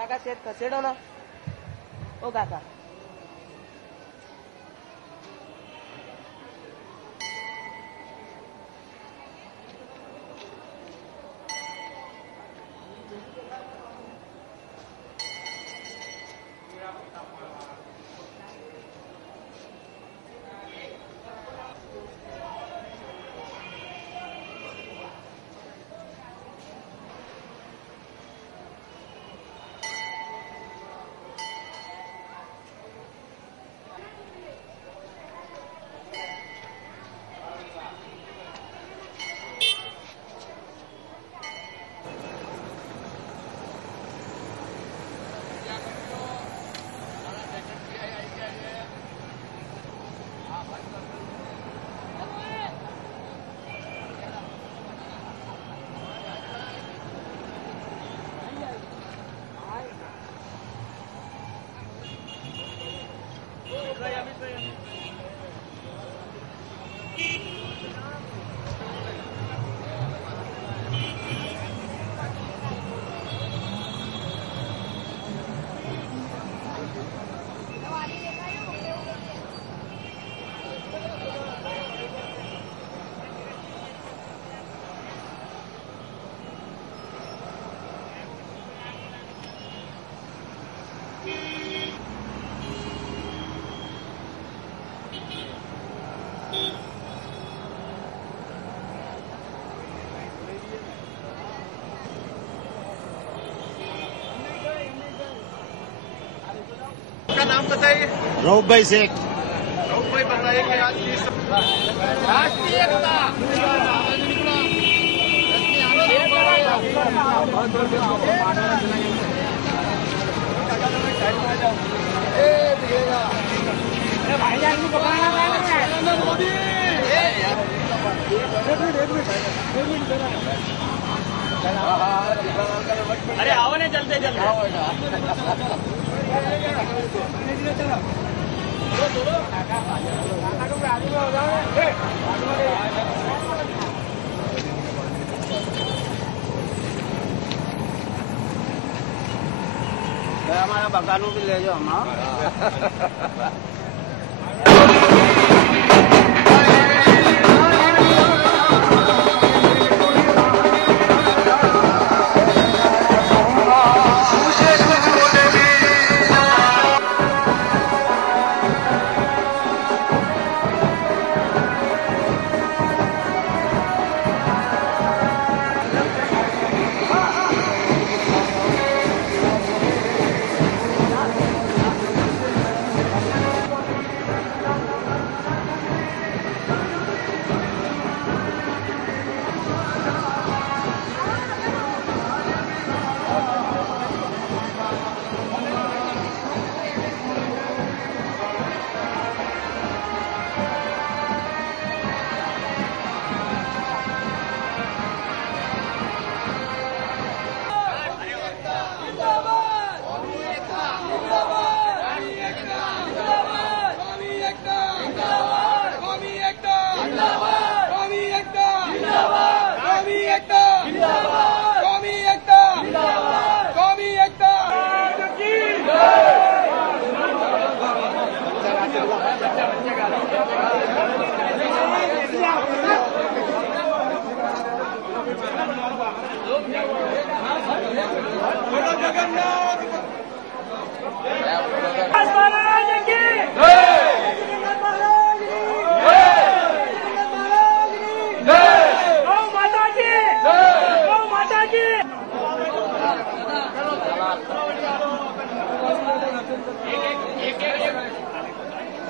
કાકા સેટ ખસેડો ને ઓ કાકા नाम बताइए। रऊफ भाई शेख। रऊफ भाई बताइए कि आज की राष्ट्रीय एकता अरे आओ ना चलते चलते हमारा बकालू भी ले जाओ हमारा।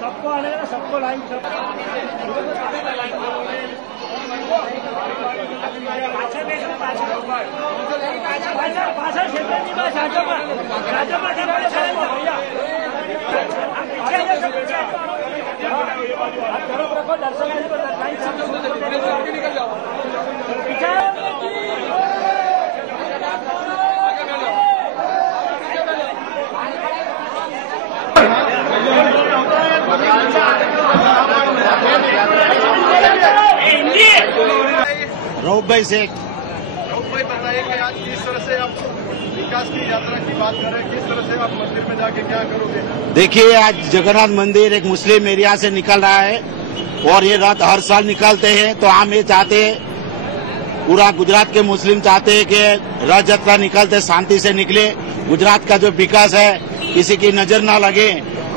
सबको आने का सबको लाइन रऊफ भाई शेख। रऊफ भाई भाई बताइए कि आज किस तरह से आप विकास की यात्रा की बात कर रहे हैं, किस तरह से आप मंदिर में जाके क्या करोगे? देखिए, आज जगन्नाथ मंदिर एक मुस्लिम एरिया से निकल रहा है और ये रथ हर साल निकलते हैं। तो हम ये चाहते हैं, पूरा गुजरात के मुस्लिम चाहते हैं कि रथ यात्रा निकलते शांति से निकले। गुजरात का जो विकास है किसी की नजर ना लगे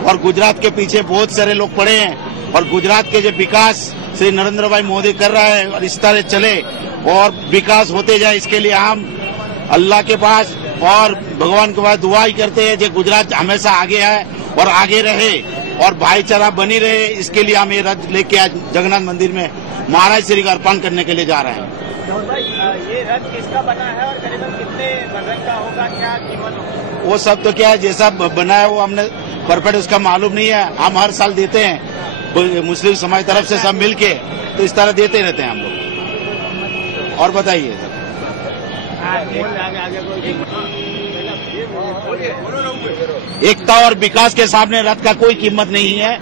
और गुजरात के पीछे बहुत सारे लोग पड़े हैं और गुजरात के जो विकास श्री नरेंद्र भाई मोदी कर रहा है और इस तरह चले और विकास होते जाए, इसके लिए हम अल्लाह के पास और भगवान के पास दुआ ही करते हैं कि गुजरात हमेशा आगे है और आगे रहे और भाईचारा बनी रहे। इसके लिए हम ये रथ लेके आज जगन्नाथ मंदिर में महाराज श्री का अर्पण करने के लिए जा रहे हैं। ये रथ किसका बना है और करीबन कितने वजन का होगा, क्या कीमत होगा? वो सब तो क्या है, जैसा बना है वो हमने परफेक्ट उसका मालूम नहीं है। हम हर साल देते हैं मुस्लिम समाज तरफ से सब मिलके, तो इस तरह देते रहते हैं हम लोग। और बताइए सर। एकता और विकास के सामने रथ का कोई कीमत नहीं है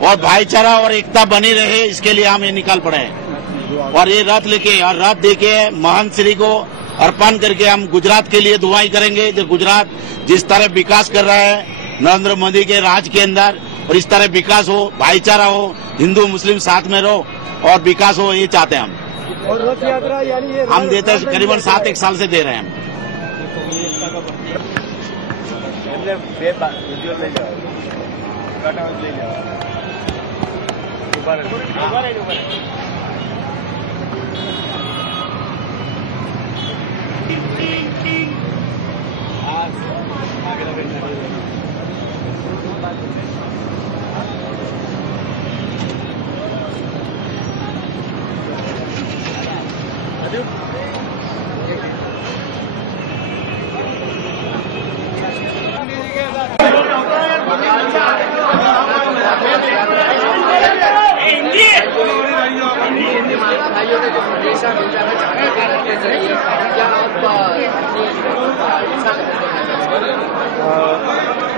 और भाईचारा और एकता बनी रहे, इसके लिए हम ये निकाल पड़े हैं और ये रथ लेके और रथ देके महंत श्री को अर्पण करके हम गुजरात के लिए दुआई करेंगे। जो गुजरात जिस तरह विकास कर रहा है नरेंद्र मोदी के राज के अंदर, और इस तरह विकास हो, भाईचारा हो, हिंदू मुस्लिम साथ में रहो और विकास हो, ये चाहते हैं हम। और रथ यात्रा यानी ये हम देते हैं, करीबन 7-1 साल से दे रहे हैं हम।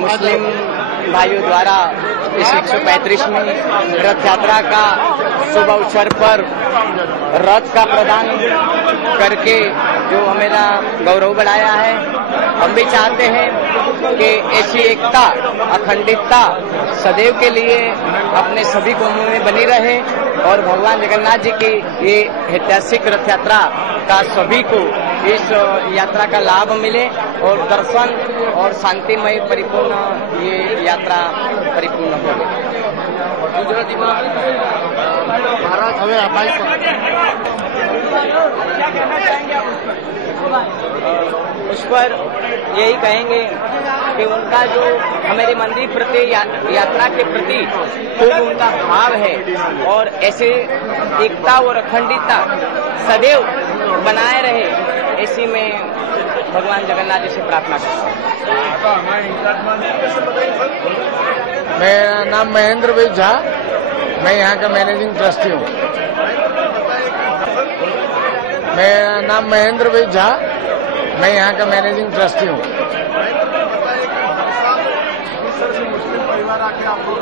मुस्लिम भाइयों द्वारा इस 135वीं रथ यात्रा का शुभ अवसर पर रथ का प्रदान करके जो हमें गौरव बढ़ाया है। हम भी चाहते हैं कि ऐसी एकता अखंडितता सदैव के लिए अपने सभी कौमों में बनी रहे और भगवान जगन्नाथ जी की ये ऐतिहासिक रथ यात्रा का सभी को इस यात्रा का लाभ मिले और दर्शन और शांतिमय परिपूर्ण ये यात्रा परिपूर्ण हो। गुजराती महाराज हमें उस पर यही कहेंगे कि उनका जो हमारे मंदिर प्रति यात्रा के प्रति खूब उनका भाव है और ऐसे एकता और अखंडितता सदैव बनाए रहे, ऐसी में भगवान जगन्नाथ जी से प्रार्थना करता हूँ। मेरा नाम महेंद्र भाई झा, मैं यहाँ का मैनेजिंग ट्रस्टी हूँ। मेरा नाम महेंद्र भाई झा, मैं यहाँ का मैनेजिंग ट्रस्टी हूँ। परिवार आके आप लोग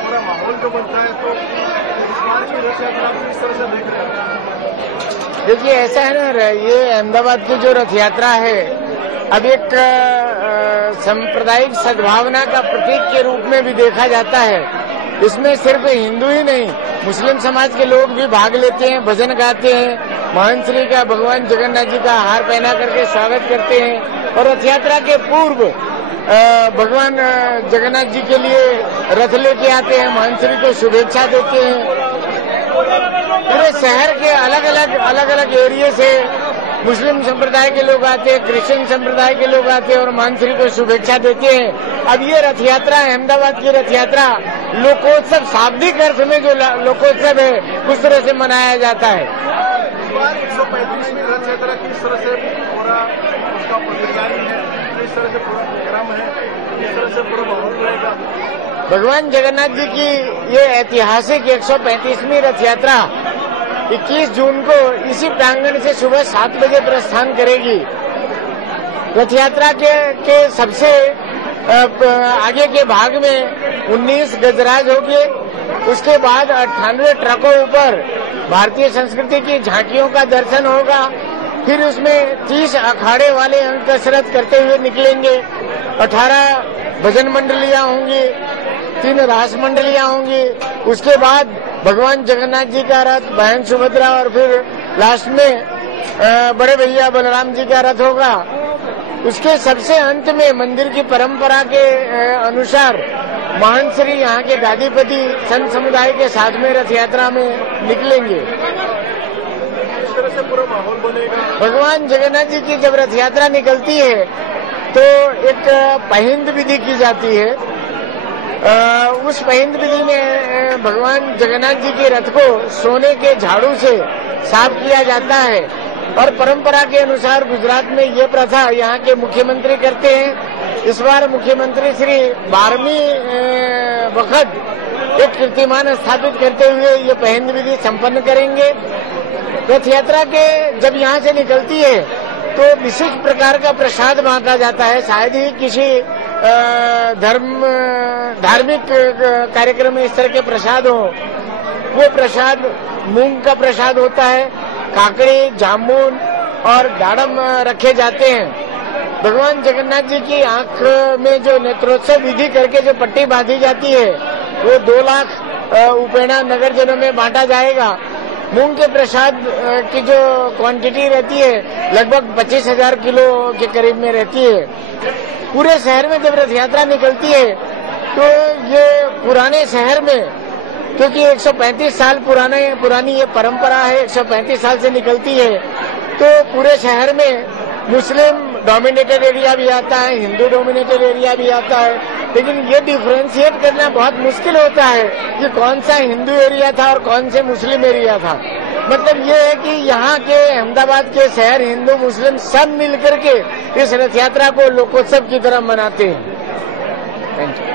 पूरा माहौल जो बनता है, तो इस बार की रथ यात्रा किस तरह से देख रहे हैं? देखिए, ऐसा है ना, ये अहमदाबाद की जो रथ यात्रा है अब एक सांप्रदायिक सद्भावना का प्रतीक के रूप में भी देखा जाता है। इसमें सिर्फ हिंदू ही नहीं, मुस्लिम समाज के लोग भी भाग लेते हैं, भजन गाते हैं, महंत श्री का भगवान जगन्नाथ जी का हार पहना करके स्वागत करते हैं और रथ यात्रा के पूर्व भगवान जगन्नाथ जी के लिए रथ लेके आते हैं, महंत श्री को शुभेच्छा देते हैं। पूरे शहर के अलग अलग एरिया से मुस्लिम संप्रदाय के लोग आते हैं, क्रिश्चियन संप्रदाय के लोग आते हैं और महंत श्री को शुभेच्छा देते हैं। अब ये रथ यात्रा, अहमदाबाद की रथ यात्रा लोकोत्सव, शाब्दिक अर्थ में जो लोकोत्सव है उस तरह से मनाया जाता है। 135वीं रथ यात्रा किस तरह से पूरा उसका तैयारी है, किस तरह से पूरा प्रोग्राम है, किस तरह से पूरा माहौल रहेगा? भगवान जगन्नाथ जी की ये ऐतिहासिक 135वीं रथ यात्रा 21 जून को इसी प्रांगण से सुबह 7 बजे प्रस्थान करेगी। रथ यात्रा के सबसे आगे के भाग में 19 गजराज होंगे। उसके बाद 98 ट्रकों ऊपर भारतीय संस्कृति की झांकियों का दर्शन होगा। फिर उसमें 30 अखाड़े वाले अंक कसरत करते हुए निकलेंगे। 18 भजन मंडलियां होंगी, 3 रास मंडलियां होंगी। उसके बाद भगवान जगन्नाथ जी का रथ, बहन सुभद्रा और फिर लास्ट में बड़े भैया बलराम जी का रथ होगा। उसके सबसे अंत में मंदिर की परंपरा के अनुसार महंत श्री यहाँ के गादीपति संत समुदाय के साथ में रथ यात्रा में निकलेंगे। इस तरह से पूरा माहौल बनेगा। भगवान जगन्नाथ जी की जब रथ यात्रा निकलती है तो एक पहिंद विधि की जाती है। उस पहिंद विधि में भगवान जगन्नाथ जी के रथ को सोने के झाड़ू से साफ किया जाता है और परंपरा के अनुसार गुजरात में ये प्रथा यहाँ के मुख्यमंत्री करते हैं। इस बार मुख्यमंत्री श्री 12वीं वक्त एक कीर्तिमान स्थापित करते हुए ये पहिंद विधि संपन्न करेंगे। रथ यात्रा के जब यहाँ से निकलती है तो विशिष्ट प्रकार का प्रसाद बांटा जाता है। शायद ही किसी धार्मिक कार्यक्रम में इस तरह के प्रसाद हो। वो प्रसाद मूंग का प्रसाद होता है, काकड़ी, जामुन और दाड़म रखे जाते हैं। भगवान जगन्नाथ जी की आंख में जो नेत्रोत्सव विधि करके जो पट्टी बांधी जाती है वो 2 लाख उपेड़ा नगरजनों में बांटा जाएगा। मूंग के प्रसाद की जो क्वांटिटी रहती है लगभग 25,000 किलो के करीब में रहती है। पूरे शहर में जब रथ यात्रा निकलती है तो ये पुराने शहर में, क्योंकि 135 साल पुरानी ये परंपरा है, 135 साल से निकलती है, तो पूरे शहर में मुस्लिम डोमिनेटेड एरिया भी आता है, हिंदू डोमिनेटेड एरिया भी आता है। लेकिन ये डिफरेंशिएट करना बहुत मुश्किल होता है कि कौन सा हिंदू एरिया था और कौन से मुस्लिम एरिया था। मतलब ये है कि यहाँ के अहमदाबाद के शहर हिंदू मुस्लिम सब मिलकर के इस रथ यात्रा को लोकोत्सव की तरह मनाते हैं। Thank you.